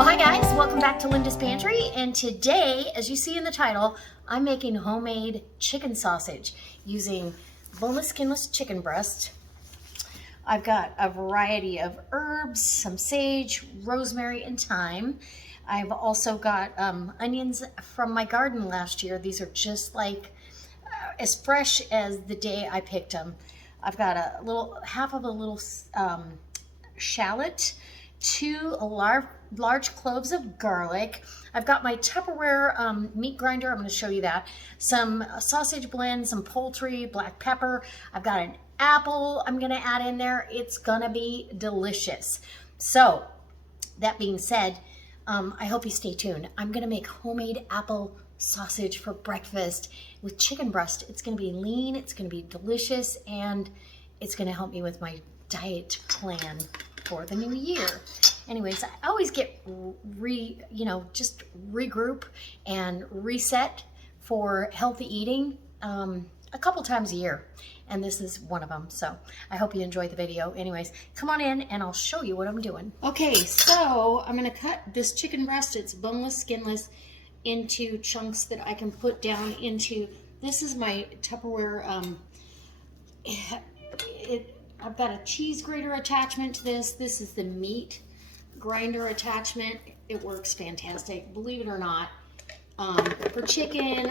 Well, hi guys, welcome back to Linda's Pantry, and today, as you see in the title, I'm making homemade chicken sausage using boneless, skinless chicken breast. I've got a variety of herbs, some sage, rosemary, and thyme. I've also got onions from my garden last year. These are just like as fresh as the day I picked them. I've got half of a little shallot, two large cloves of garlic. I've got my Tupperware meat grinder. I'm going to show you that. Some sausage blend, some poultry, black pepper. I've got an apple I'm going to add in there. It's going to be delicious. So that being said, I hope you stay tuned. I'm going to make homemade apple sausage for breakfast with chicken breast. It's going to be lean, it's going to be delicious, and it's going to help me with my diet plan for the new year. Anyways, I always get just regroup and reset for healthy eating a couple times a year, and this is one of them. So I hope you enjoyed the video. Anyways, come on in and I'll show you what I'm doing. Okay, so I'm gonna cut this chicken breast, it's boneless, skinless, into chunks that I can put down into, this is my Tupperware, I've got a cheese grater attachment to this. This is the meat grinder attachment. It works fantastic, believe it or not. For chicken,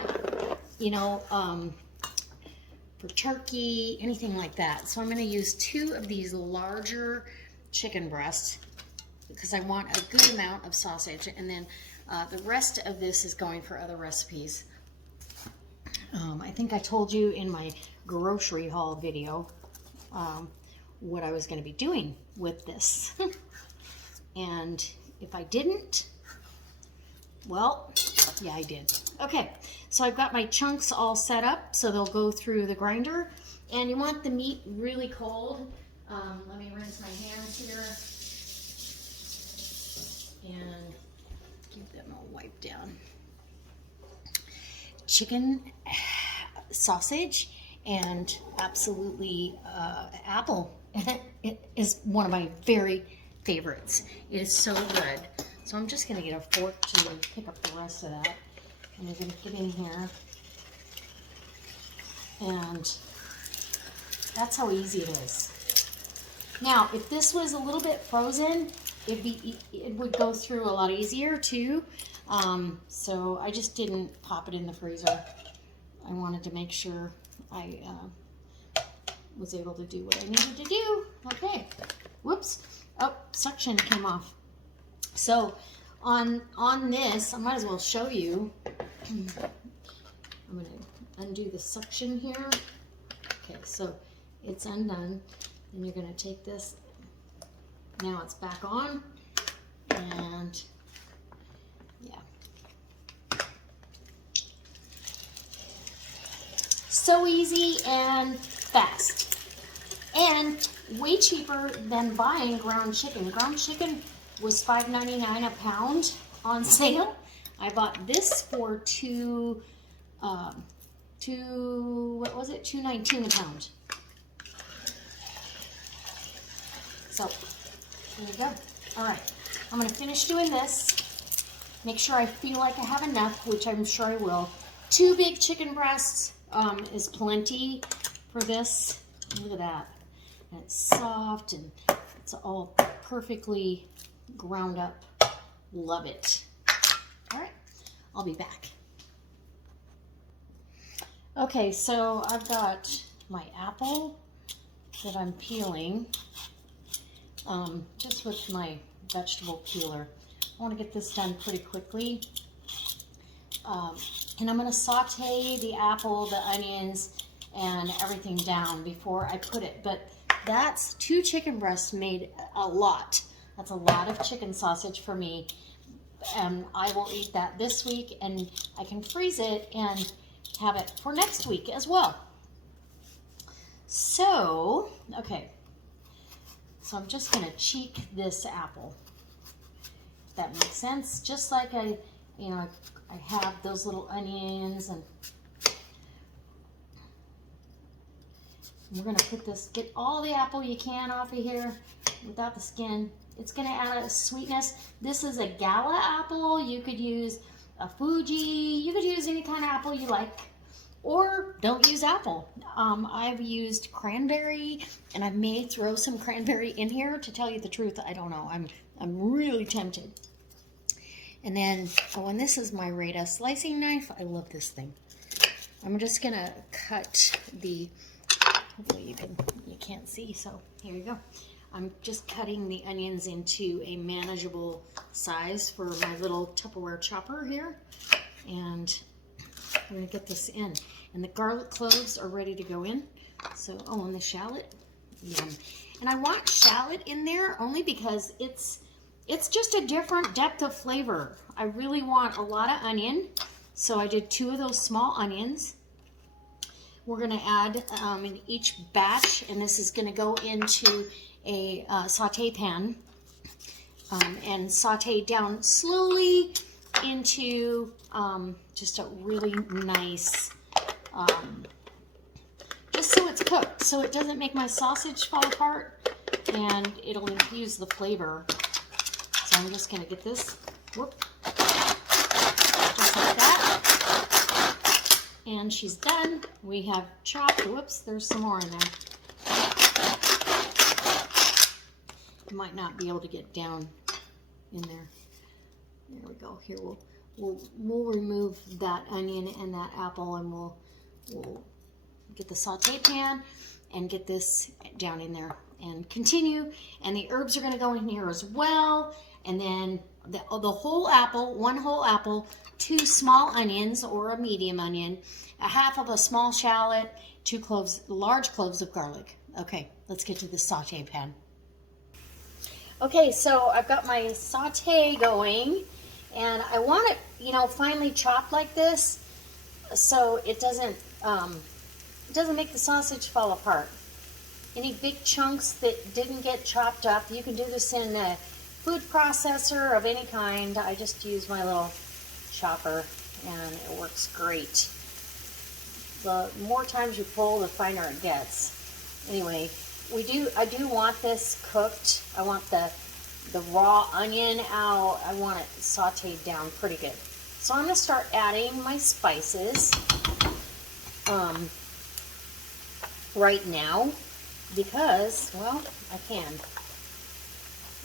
for turkey, anything like that. So I'm going to use two of these larger chicken breasts because I want a good amount of sausage, and then the rest of this is going for other recipes. I think I told you in my grocery haul video what I was going to be doing with this. And if I didn't, well, yeah, I did. Okay, so I've got my chunks all set up so they'll go through the grinder. And you want the meat really cold. Let me rinse my hands here and keep them all wiped down. Chicken, sausage, and absolutely apple. It is one of my very favorites. It is so good. So I'm just going to get a fork to pick up the rest of that. And I'm going to get in here. And that's how easy it is. Now, if this was a little bit frozen, it would go through a lot easier too. So I just didn't pop it in the freezer. I wanted to make sure I was able to do what I needed to do. Okay, whoops. Oh, suction came off. So on this, I might as well show you. I'm going to undo the suction here. Okay, so it's undone. Then you're going to take this. Now it's back on. And yeah. So easy and fast. And way cheaper than buying ground chicken. Ground chicken was $5.99 a pound on sale. I bought this for $2.19 a pound. So there you go. All right, I'm gonna finish doing this. Make sure I feel like I have enough, which I'm sure I will. 2 big chicken breasts is plenty for this. Look at that. And it's soft and it's all perfectly ground up. Love it. All right, I'll be back. Okay, so I've got my apple that I'm peeling just with my vegetable peeler. I want to get this done pretty quickly. And I'm going to saute the apple, the onions, and everything down before I put it. But that's 2 chicken breasts made a lot. That's a lot of chicken sausage for me. I will eat that this week, and I can freeze it and have it for next week as well. So, okay. So I'm just going to cheek this apple, if that makes sense. Just like I have those little onions, and We're gonna put this, get all the apple you can off of here without the skin. It's gonna add a sweetness. This is a Gala apple. You could use a Fuji. You could use any kind of apple you like, or don't use apple. I've used cranberry, and I may throw some cranberry in here. To tell you the truth, I don't know. I'm really tempted. And then, oh, and this is my Rada slicing knife. I love this thing. I'm just gonna cut the, hopefully you can't see, so here you go. I'm just cutting the onions into a manageable size for my little Tupperware chopper here. And I'm gonna get this in. And the garlic cloves are ready to go in. So, oh, and the shallot, yum. And I want shallot in there only because it's just a different depth of flavor. I really want a lot of onion. So I did 2 of those small onions. We're gonna add in each batch, and this is gonna go into a saute pan and saute down slowly into just a really nice, just so it's cooked, so it doesn't make my sausage fall apart, and it'll infuse the flavor. So I'm just gonna get this, whoop, just like that. And she's done. We have chopped, whoops, there's some more in there. You might not be able to get down in there. There we go. Here we'll remove that onion and that apple, and we'll get the saute pan and get this down in there and continue. And the herbs are going to go in here as well. And then the whole apple, 1 whole apple, 2 small onions or a medium onion, a half of a small shallot, 2 large cloves of garlic. Okay, let's get to the saute pan. Okay, so I've got my saute going, and I want it, you know, finely chopped like this, so it doesn't make the sausage fall apart. Any big chunks that didn't get chopped up, you can do this in a food processor of any kind. I just use my little chopper, and it works great. The more times you pull, the finer it gets. Anyway, I do want this cooked. I want the raw onion out. I want it sauteed down pretty good. So I'm gonna start adding my spices right now because, well, I can.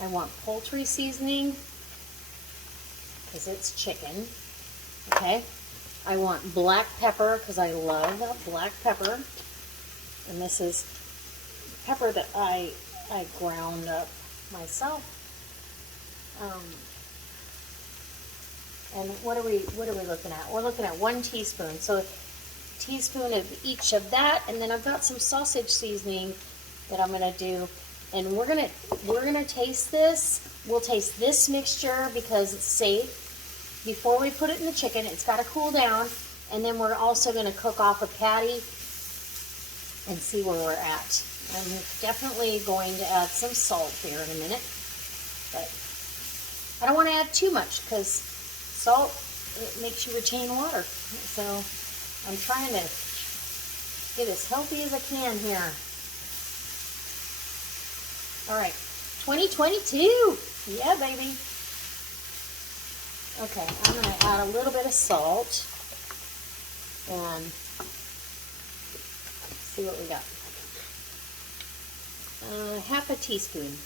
I want poultry seasoning because it's chicken. Okay. I want black pepper because I love black pepper. And this is pepper that I ground up myself. And what are we looking at? We're looking at 1 teaspoon. So a teaspoon of each of that, and then I've got some sausage seasoning that I'm gonna do. And we're gonna taste this. We'll taste this mixture because it's safe. Before we put it in the chicken, it's gotta cool down. And then we're also gonna cook off a patty and see where we're at. I'm definitely going to add some salt here in a minute, but I don't want to add too much because salt, it makes you retain water. So I'm trying to get as healthy as I can here. All right, 2022, yeah, baby. Okay, I'm going to add a little bit of salt and see what we got. Half a teaspoon.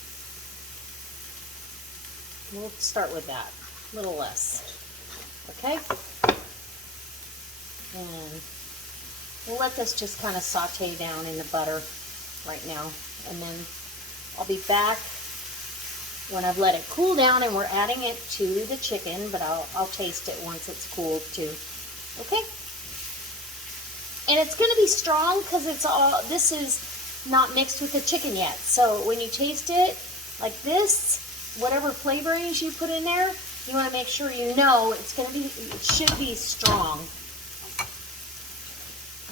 We'll start with that, a little less. Okay? And we'll let this just kind of saute down in the butter right now. And then I'll be back when I've let it cool down and we're adding it to the chicken, but I'll taste it once it's cooled too. Okay? And it's going to be strong because this is not mixed with the chicken yet. So when you taste it like this, whatever flavorings you put in there, you want to make sure you know it should be strong.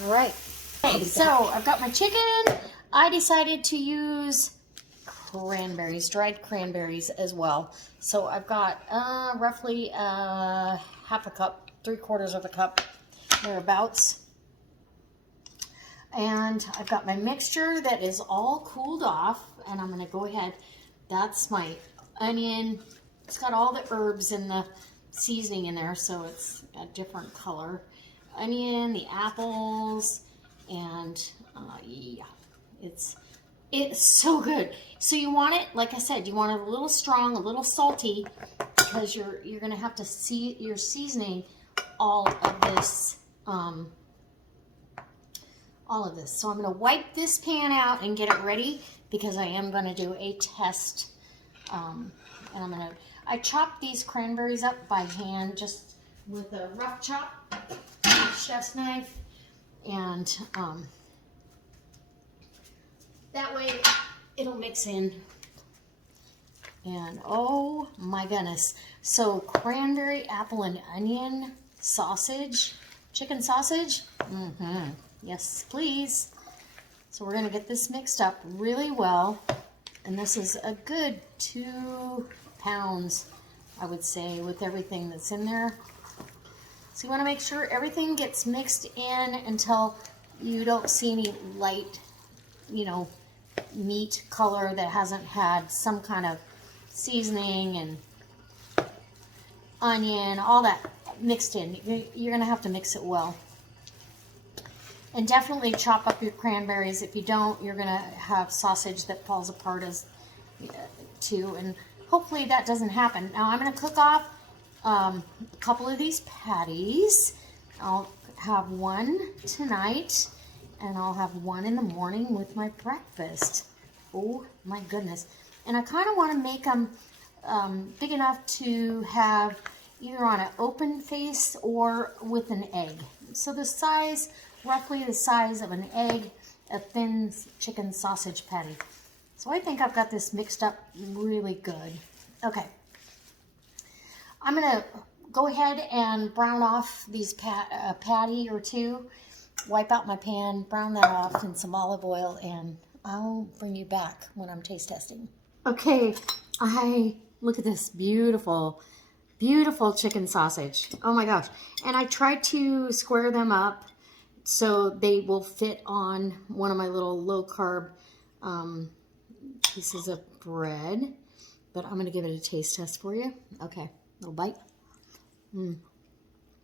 All right. Okay, so I've got my chicken. I decided to use cranberries, dried cranberries as well. So I've got roughly half a cup, 3/4 of a cup, thereabouts. And I've got my mixture that is all cooled off, and I'm gonna go ahead. That's my onion. It's got all the herbs and the seasoning in there, so it's a different color. Onion, the apples, and yeah, it's so good. So you want it, like I said, you want it a little strong, a little salty, because you're gonna have to see you're seasoning all of this. So I'm gonna wipe this pan out and get it ready, because I am gonna do a test. And I chop these cranberries up by hand, just with a rough chop, chef's knife, and that way it'll mix in. And oh my goodness. So cranberry, apple, and onion sausage, chicken sausage. Yes, please. So we're gonna get this mixed up really well. And this is a good 2 pounds, I would say, with everything that's in there. So you wanna make sure everything gets mixed in until you don't see any light, meat color that hasn't had some kind of seasoning and onion, all that mixed in. You're gonna have to mix it well. And definitely chop up your cranberries. If you don't, you're gonna have sausage that falls apart too, and hopefully that doesn't happen. Now I'm gonna cook off a couple of these patties. I'll have one tonight, and I'll have one in the morning with my breakfast. Oh my goodness. And I kind of want to make them big enough to have either on an open face or with an egg. So the size, roughly the size of an egg, a thin chicken sausage patty. So I think I've got this mixed up really good. Okay. I'm going to go ahead and brown off these patty or two, wipe out my pan, brown that off in some olive oil, and I'll bring you back when I'm taste testing. Okay, look at this beautiful, beautiful chicken sausage. Oh my gosh. And I tried to square them up so they will fit on one of my little low carb pieces of bread. But I'm going to give it a taste test for you. Okay, little bite.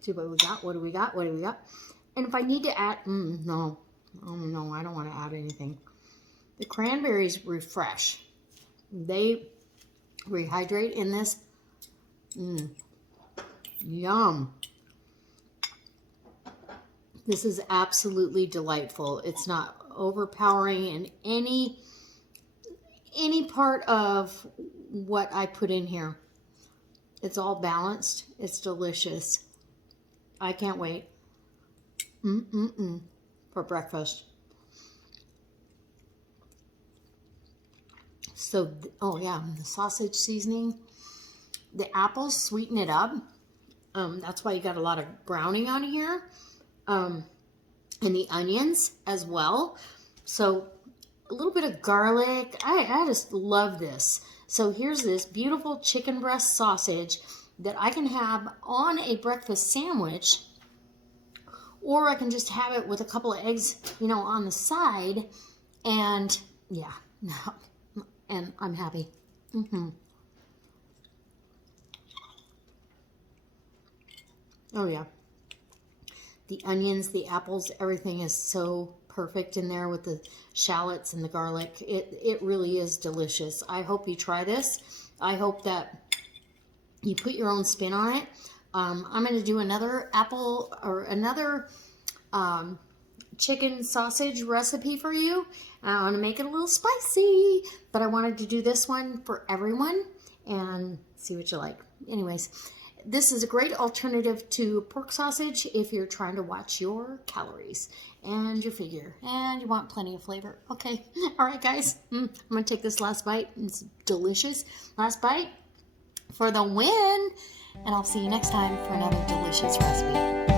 See what we got. What do we got? What do we got? And if I need to add, no. Oh no, I don't want to add anything. The cranberries refresh. They rehydrate in this. Yum. This is absolutely delightful. It's not overpowering in any part of what I put in here. It's all balanced. It's delicious. I can't wait. For breakfast. So, oh yeah, the sausage seasoning. The apples sweeten it up. That's why you got a lot of browning on here. And the onions as well. So a little bit of garlic. I just love this. So here's this beautiful chicken breast sausage that I can have on a breakfast sandwich, or I can just have it with a couple of eggs, on the side, and yeah, and I'm happy. Oh yeah. The onions, the apples, everything is so perfect in there with the shallots and the garlic. It really is delicious. I hope you try this. I hope that you put your own spin on it. I'm going to do another apple or another chicken sausage recipe for you. I want to make it a little spicy, but I wanted to do this one for everyone and see what you like. Anyways, this is a great alternative to pork sausage if you're trying to watch your calories and your figure and you want plenty of flavor. Okay. All right, guys. I'm going to take this last bite. It's delicious. Last bite for the win. And I'll see you next time for another delicious recipe.